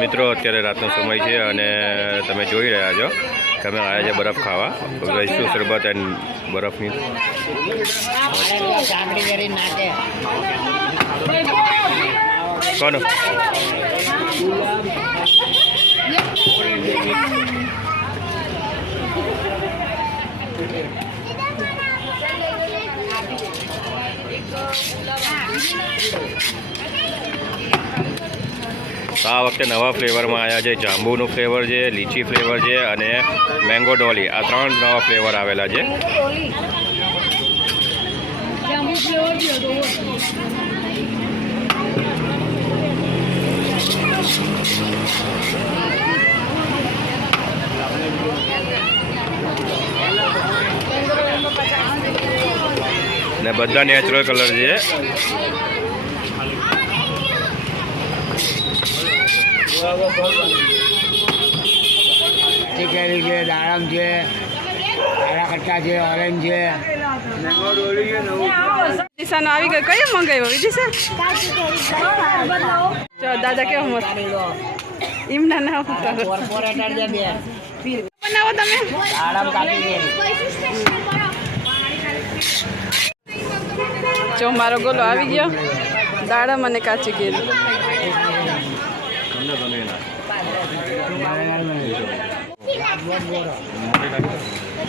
મિત્રો, અત્યારે રાતનો સમય છે અને તમે જોઈ રહ્યા છો કે અમે આવ્યા છે બરફ ખાવા. વૈષ્ણુ શરબત એન્ડ બરફની. ચામડી આ વખતે નવા ફ્લેવરમાં આવ્યા છે જાંબુનું ફ્લેવર છે લીચી ફ્લેવર છે અને મેંગો ડોલી. આ ત્રણ નવા ફ્લેવર આવેલા છે. ને બધા નેચરલ કલર છે. કેરી છે, દાડમ છે, કાળા કટ્ટા છે, ઓરેન્જ છે. આવી ગયો. કયો મંગાવ્યો? વિદિશા? ચો દાદા કેવો મસ્ત. એમના ના બનાવો જો, મારો ગોલો આવી ગયો. દાડમ અને કાચી કેરી.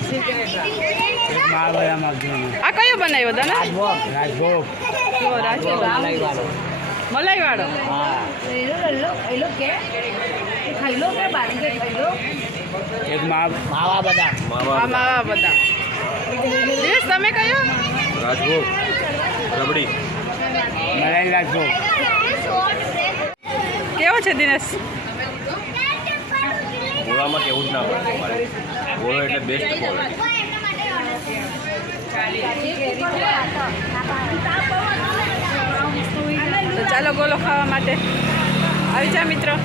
એક માળ બદામ આ કયો બનાવ્યો દાદા? રાજભોગ મલાઈ વાળો એક માવા માવા બધા તમે કયો? રાજભોગ રબડી. મલાઈ રાજભોગ. કેવો છે દિનેશ? ગોળામાં કેવું જ ના પડે તમારે. ગોળો એટલે બેસ્ટ ક્વોલિટી તો ચાલો ગોલો ખાવા માટે. આવી જા મિત્રો.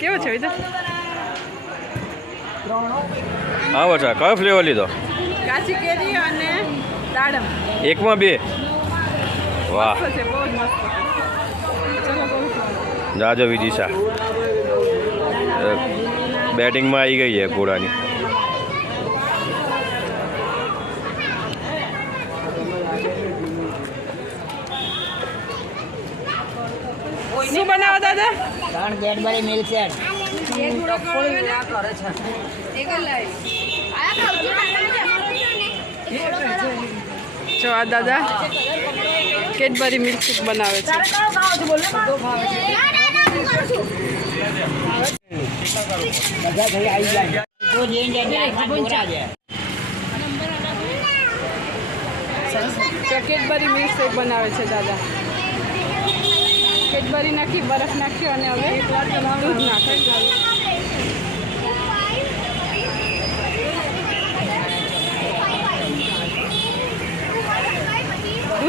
કેવો છે વિદુ હા બચા કયો ફ્લેવર લીધો? કાચી કેરી અને દાડમ. એકમાં બે? વાહ બહુ મસ્ત. જાજો વિદિશા. બેટિંગમાં આવી ગઈ છે ઘોડાની. શું બનાવો દાદા? ત્રણ કેડબરી મિલ્ક શેક જો આ દાદા. કેડબરી મિલ્કશેક બનાવે છે. કેડબરી મિલ્કશેક બનાવે છે દાદા. કેડબરી નાખી બરફ નાખી અને હવે દૂધ નાખે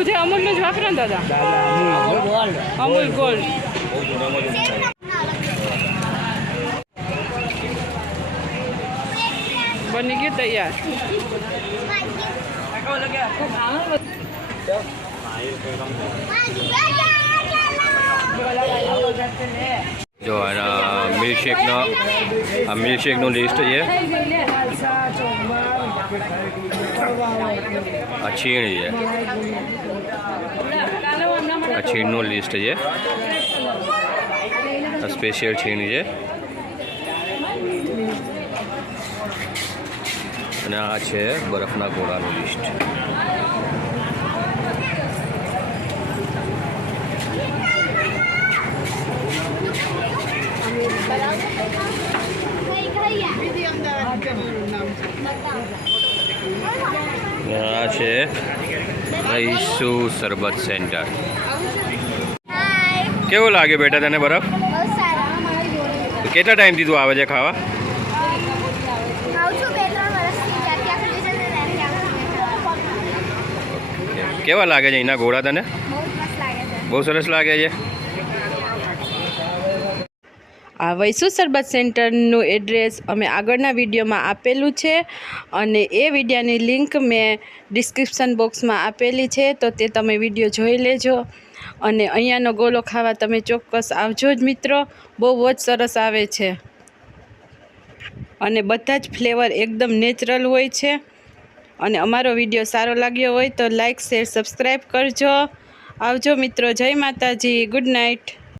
દૂધ એ અમૂલનું જ વાપરો દાદા? અમૂલ ગોલ્ડ. બની ગયું તૈયાર. જો આના મિલ્કશેકનો આ મિલ્કશેકનું લિસ્ટ છે. આ છીણ છે. છીણનું લિસ્ટ છે. સ્પેશિયલ છીણ છે. અને આ છે બરફના ગોળાનું લિસ્ટ આ છે રહીશું સરબત સેન્ટર કેવો લાગે બેટા તને બરફ? કેટલા ટાઈમથી તું આવે છે ખાવા? કેવા લાગે છે અહીંના ઘોડા તને? બહુ સરસ લાગે છે? આ વૈસુ સરબત સેન્ટરનું એડ્રેસ અમે આગળના વિડીયોમાં આપેલું છે અને એ વિડીયાની લિંક મેં ડિસ્ક્રિપ્શન બોક્સમાં આપેલી છે, તો તે તમે વીડિયો જોઈ લેજો. અને અહીંયાનો ગોલો ખાવા તમે ચોક્કસ આવજો જ મિત્રો, બહુ જ સરસ આવે છે. અને બધા જ ફ્લેવર એકદમ નેચરલ હોય છે. અને અમારો વીડિયો સારો લાગ્યો હોય તો લાઇક શેર, સબસ્ક્રાઈબ કરજો. આવજો મિત્રો, જય માતાજી, ગુડ નાઇટ.